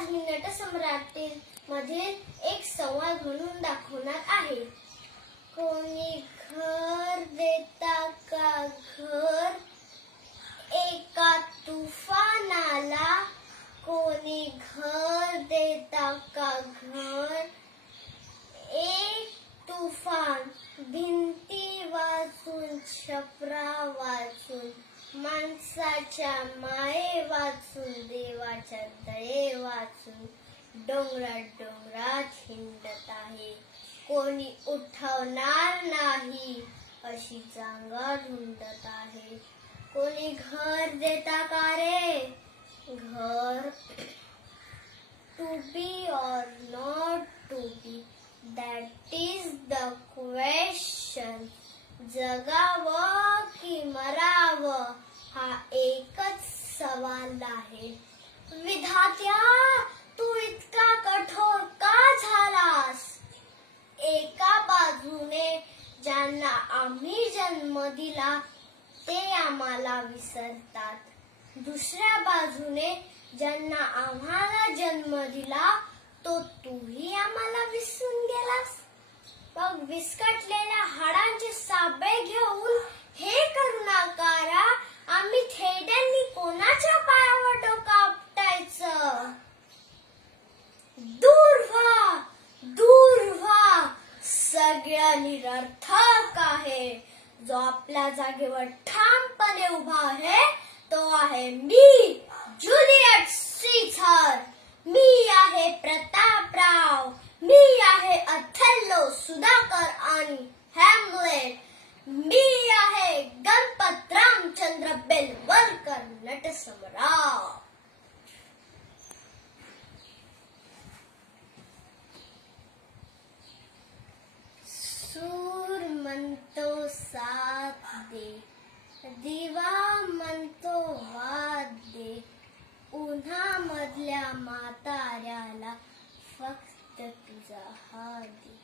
आज मी नटसम्राट मधील एक संवाद म्हणून दाखवणार आहे. कोणी घर देता का घर एका तुफानाला, कोणी घर देता का घर. एक तुफान भिंती वाचून, छपरा वाचून, माणसाच्या माये वाचून, देवाच्या दये वाचून डोंगरात डोंगरात हिंडत आहे. कोणी उठवणार नाही अशी जागा ढूंढत आहे. कोणी घर देता का रे घर. टू बी और not to be, that is the question. जगावं की मरावं हा एकच सवाल आहे. विधात्या, तू इतका कठोर का झालास? एका बाजूने ज्यांना आम्ही जन्म दिला ते आम्हाला विसरतात, दुसऱ्या बाजूने ज्यांना आम्हाला जन्म दिला तो तूही आम्हाला विसरून गेलास. मग विस्कटलेल्या हाडांचे साबळे घेऊन हे करुणाकारा, आम्ही थेड्यांनी कोणाच्या पायावर डोकं आपटायचं? दूर व्हा, दूर व्हा, सगळं निरर्थक आहे. जो आपल्या जागेवर ठामपणे उभा आहे तो आहे मी, ज्युलियट सीझर. मी आहे प्रतापराव, मी आहे अथेल्लो, सुधाकर आणि हॅमलेट. मी आहे गणपत रामचंद्र बेलवलकर, नटसम्राट. सूर म्हणतो साथ दे, दिवा म्हणतो वाद दे, उन्हामधल्या म्हाताऱ्याला फक्त तुझा हात दे.